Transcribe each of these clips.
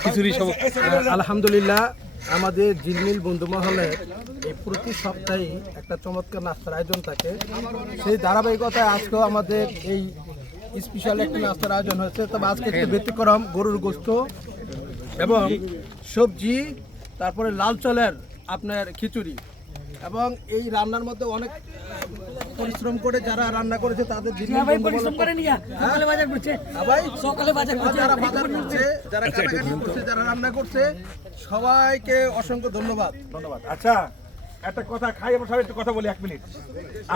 খিচুড়ি আলহামদুলিল্লাহ, আমাদের জিলমিল বন্ধু মহলে প্রতি সপ্তাহে একটা চমৎকার নাস্তার আয়োজন থাকে। সেই ধারাবাহিকতায় আজকেও আমাদের এই স্পেশাল একটা নাস্তার আয়োজন হয়েছে। তবে আজকে একটু ব্যতিক্রম, গরুর গোস্ত এবং সবজি, তারপরে লাল চলের আপনার খিচুড়ি। এবং এই রান্নার মধ্যে অনেক পরিশ্রম করে যারা রান্না করেছে তাদের ভাই পরিশ্রম করে নিয়া সকালে বাজার করছে। হ্যাঁ ভাই? সকালে বাজার করছে যারা বাজার করছে। যারা কাটাকাটি করছে যারা রান্না করছে সবাইকে অসংখ্য ধন্যবাদ। ধন্যবাদ। আচ্ছা একটা কথা খাই আমরা সবাই একটু কথা বলি এক মিনিট।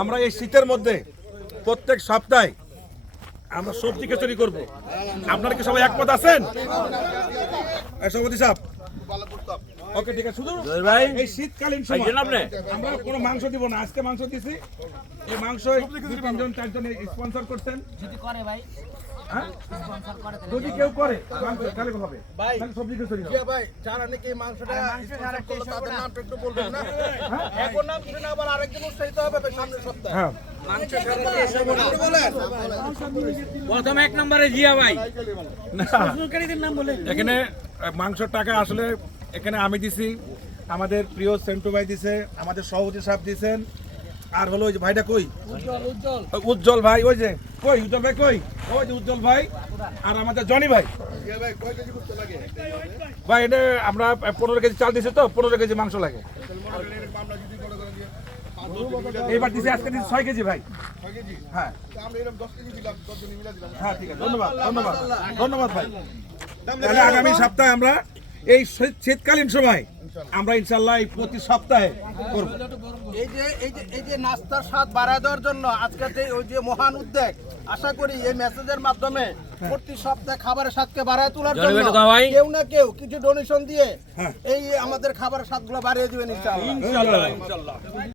আমরা এই শীতের মধ্যে প্রত্যেক সপ্তাহে আমরা সবজি খিচুড়ি করব। আপনারা কি সবাই একমত আছেন? সভাপতি সাহেব। ওকে ঠিক আছে শুধু ভাই এই শীতকালীন সময়। আমরা কোনো মাংস দিব না আজকে মাংস দিছি। এই মাংস দুই তিনজন চারজন স্পন্সর করছেন। যদি করে ভাই হ্যাঁ? স্পন্সর করে তাহলে যদি কেউ করে মাংস তাহলে হবে? ভাই। সবজি খিচুড়ি জিয়া ভাই যারা নাকি এই মাংসটা তাদের নামটা একটু বলবেন না? এখন নাম শুনে আবার আরেকজন উৎসাহিত হবে ভাই সামনের সপ্তাহে। হ্যাঁ। প্রথম এক নম্বরে জিয়া ভাই। না। বলে এখানে মাংসর টাকা আসলে এখানে আমি দিছি আমাদের প্রিয় সেন্টু ভাই দিছে আমাদের সভাপতি সাহেব দিছেন। আর হলো ওই যে ভাইটা কই? উজ্জ্বল ভাই ওই যে কই উজ্জ্বল ভাই কই? ওই যে উজ্জ্বল ভাই আর আমাদের জনি ভাই। ভাই এটা আমরা পনেরো কেজি চাল দিছি তো পনেরো কেজি মাংস লাগে। এইবার দিছি আজকে দিছি ছয় কেজি ভাই। হ্যাঁ। হ্যাঁ ঠিক আছে ধন্যবাদ ধন্যবাদ ধন্যবাদ ভাই। তাহলে আগামী সপ্তাহে আমরা এই শীতকালীন সময় আমরা ইনশাল্লাহ এই প্রতি সপ্তাহে করব। এই যে এই যে এই যে নাস্তার স্বাদ বাড়ায় দেওয়ার জন্য আজকে যে ওই যে মহান উদ্যোগ আশা করি এই মেসেজের মাধ্যমে প্রতি সপ্তাহে খাবারের স্বাদকে বাড়ায় তোলার জন্য কেউ না কেউ কিছু ডোনেশন দিয়ে হ্যাঁ। এই আমাদের খাবারের স্বাদগুলো বাড়িয়ে দিবেন ইনশাআল্লাহ ইনশাল্লাহ।